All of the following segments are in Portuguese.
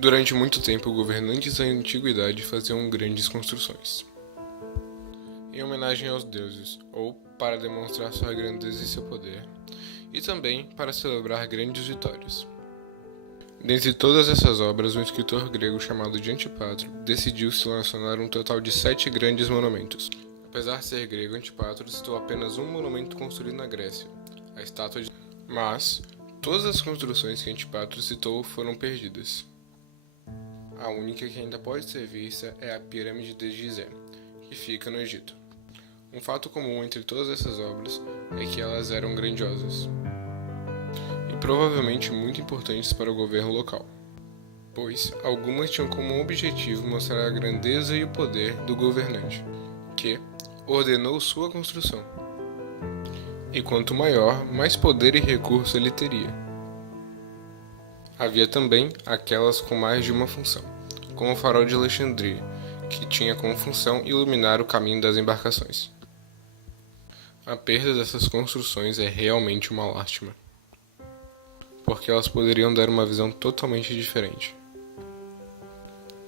Durante muito tempo, governantes da antiguidade faziam grandes construções, em homenagem aos deuses, ou para demonstrar sua grandeza e seu poder, e também para celebrar grandes vitórias. Dentre todas essas obras, um escritor grego chamado de Antípatro decidiu selecionar um total de 7 grandes monumentos. Apesar de ser grego, Antípatro citou apenas um monumento construído na Grécia, a estátua de... Mas, todas as construções que Antípatro citou foram perdidas. A única que ainda pode ser vista é a Pirâmide de Gizé, que fica no Egito. Um fato comum entre todas essas obras é que elas eram grandiosas e provavelmente muito importantes para o governo local, pois algumas tinham como objetivo mostrar a grandeza e o poder do governante, que ordenou sua construção. E quanto maior, mais poder e recurso ele teria. Havia também aquelas com mais de uma função, como o farol de Alexandria, que tinha como função iluminar o caminho das embarcações. A perda dessas construções é realmente uma lástima, porque elas poderiam dar uma visão totalmente diferente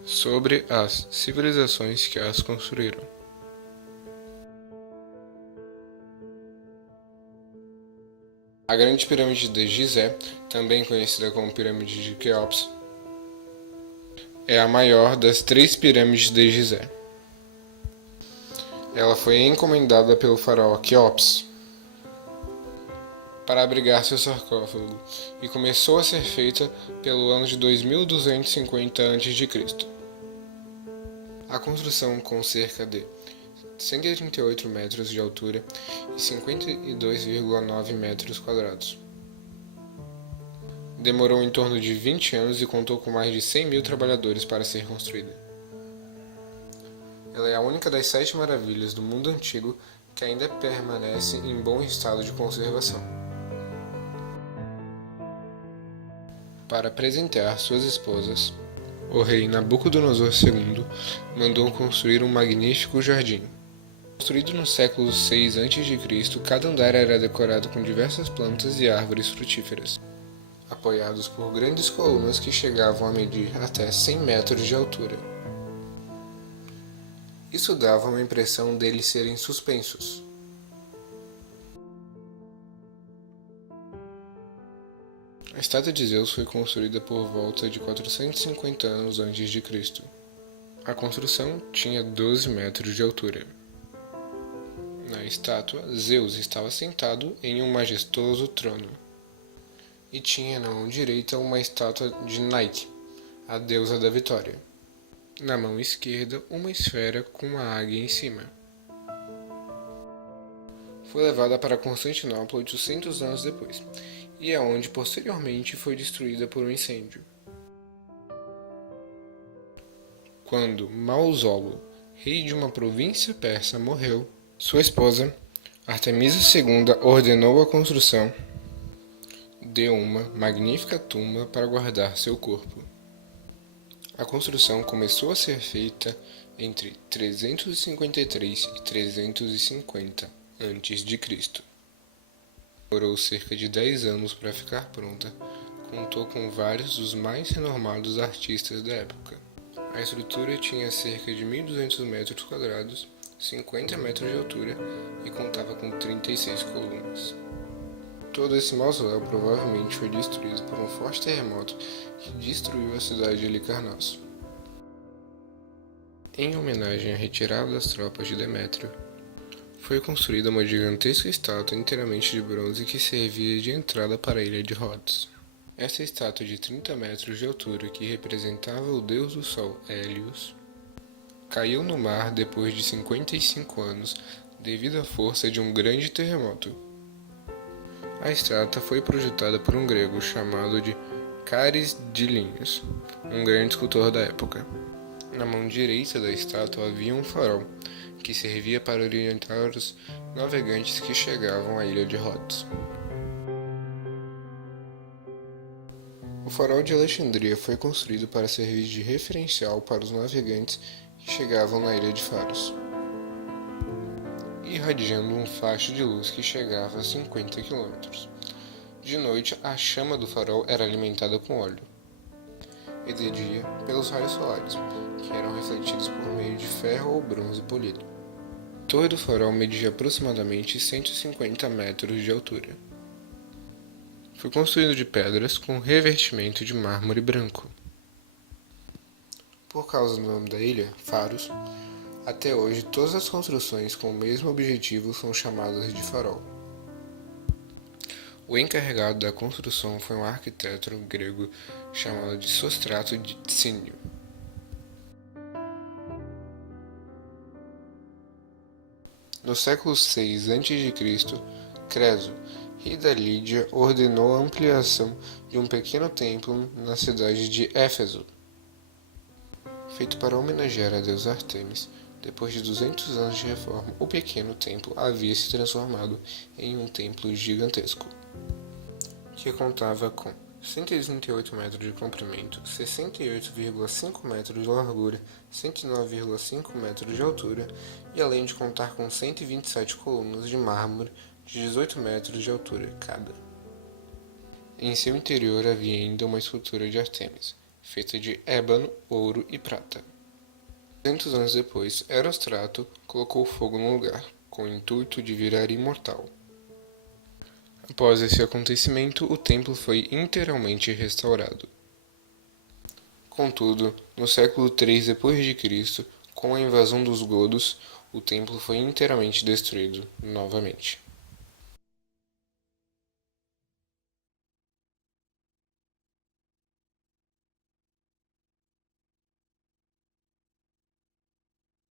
sobre as civilizações que as construíram. A Grande Pirâmide de Gizé, também conhecida como Pirâmide de Quéops, é a maior das 3 pirâmides de Gizé. Ela foi encomendada pelo faraó Quéops para abrigar seu sarcófago e começou a ser feita pelo ano de 2250 a.C. A construção, com cerca de 138 metros de altura e 52,9 metros quadrados, demorou em torno de 20 anos e contou com mais de 100 mil trabalhadores para ser construída. Ela é a única das 7 maravilhas do mundo antigo que ainda permanece em bom estado de conservação. Para presentear suas esposas, o rei Nabucodonosor II mandou construir um magnífico jardim. Construído no século VI a.C., cada andar era decorado com diversas plantas e árvores frutíferas, apoiados por grandes colunas que chegavam a medir até 100 metros de altura. Isso dava uma impressão deles serem suspensos. A estátua de Zeus foi construída por volta de 450 anos antes de Cristo. A construção tinha 12 metros de altura. Na estátua, Zeus estava sentado em um majestoso trono e tinha na mão direita uma estátua de Nike, a deusa da vitória. Na mão esquerda, uma esfera com uma águia em cima. Foi levada para Constantinopla 800 anos depois, e é onde posteriormente foi destruída por um incêndio. Quando Mausolo, rei de uma província persa, morreu, sua esposa, Artemisa II, ordenou a construção de uma magnífica tumba para guardar seu corpo. A construção começou a ser feita entre 353 e 350 a.C. Demorou cerca de 10 anos para ficar pronta, contou com vários dos mais renomados artistas da época. A estrutura tinha cerca de 1.200 metros quadrados, 50 metros de altura e contava com 36 colunas. Todo esse mausoléu provavelmente foi destruído por um forte terremoto que destruiu a cidade de Halicarnasso. Em homenagem à retirada das tropas de Demétrio, foi construída uma gigantesca estátua inteiramente de bronze que servia de entrada para a ilha de Rhodes. Essa estátua de 30 metros de altura, que representava o deus do sol Hélios, caiu no mar depois de 55 anos devido à força de um grande terremoto. A estátua foi projetada por um grego chamado de Caris de Linhos, um grande escultor da época. Na mão direita da estátua havia um farol, que servia para orientar os navegantes que chegavam à ilha de Rhodes. O farol de Alexandria foi construído para servir de referencial para os navegantes que chegavam na ilha de Faros, irradiando um facho de luz que chegava a 50 km. De noite, a chama do farol era alimentada com óleo, e de dia pelos raios solares, que eram refletidos por meio de ferro ou bronze polido. A torre do farol media aproximadamente 150 metros de altura. Foi construído de pedras com revestimento de mármore branco. Por causa do nome da ilha, Faros, até hoje todas as construções com o mesmo objetivo são chamadas de farol. O encarregado da construção foi um arquiteto grego chamado de Sostrato de Tsínio. No século VI a.C., Creso, rei da Lídia, ordenou a ampliação de um pequeno templo na cidade de Éfeso, feito para homenagear a deusa Ártemis. Depois de 200 anos de reforma, o pequeno templo havia se transformado em um templo gigantesco, que contava com 138 metros de comprimento, 68,5 metros de largura, 109,5 metros de altura e além de contar com 127 colunas de mármore de 18 metros de altura cada. Em seu interior havia ainda uma escultura de Ártemis, feita de ébano, ouro e prata. 200 anos depois, Erostrato colocou fogo no lugar, com o intuito de virar imortal. Após esse acontecimento, o templo foi inteiramente restaurado. Contudo, no século III d.C., com a invasão dos godos, o templo foi inteiramente destruído novamente.